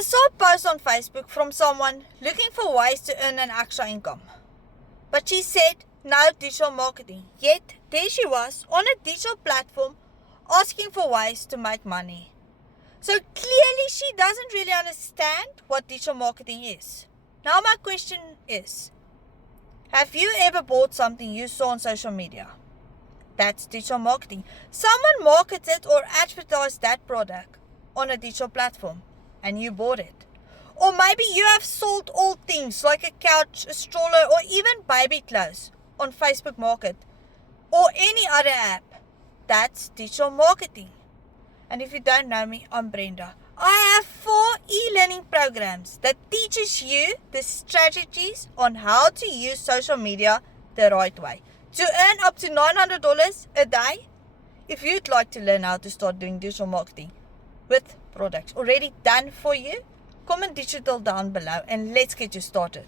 I saw a post on Facebook from someone looking for ways to earn an extra income. But she said no digital marketing. Yet there she was on a digital platform asking for ways to make money. So clearly she doesn't really understand what digital marketing is. Now my question is, have you ever bought something you saw on social media? That's digital marketing. Someone marketed or advertised that product on a digital platform and you bought it. Or maybe you have sold old things like a couch, a stroller, or even baby clothes on Facebook Market or any other app. That's digital marketing. And if you don't know me, I'm Brenda. I have 4 e-learning programs that teaches you the strategies on how to use social media the right way to earn up to $900 a day. If you'd like to learn how to start doing digital marketing with products already done for you, comment digital down below and let's get you started.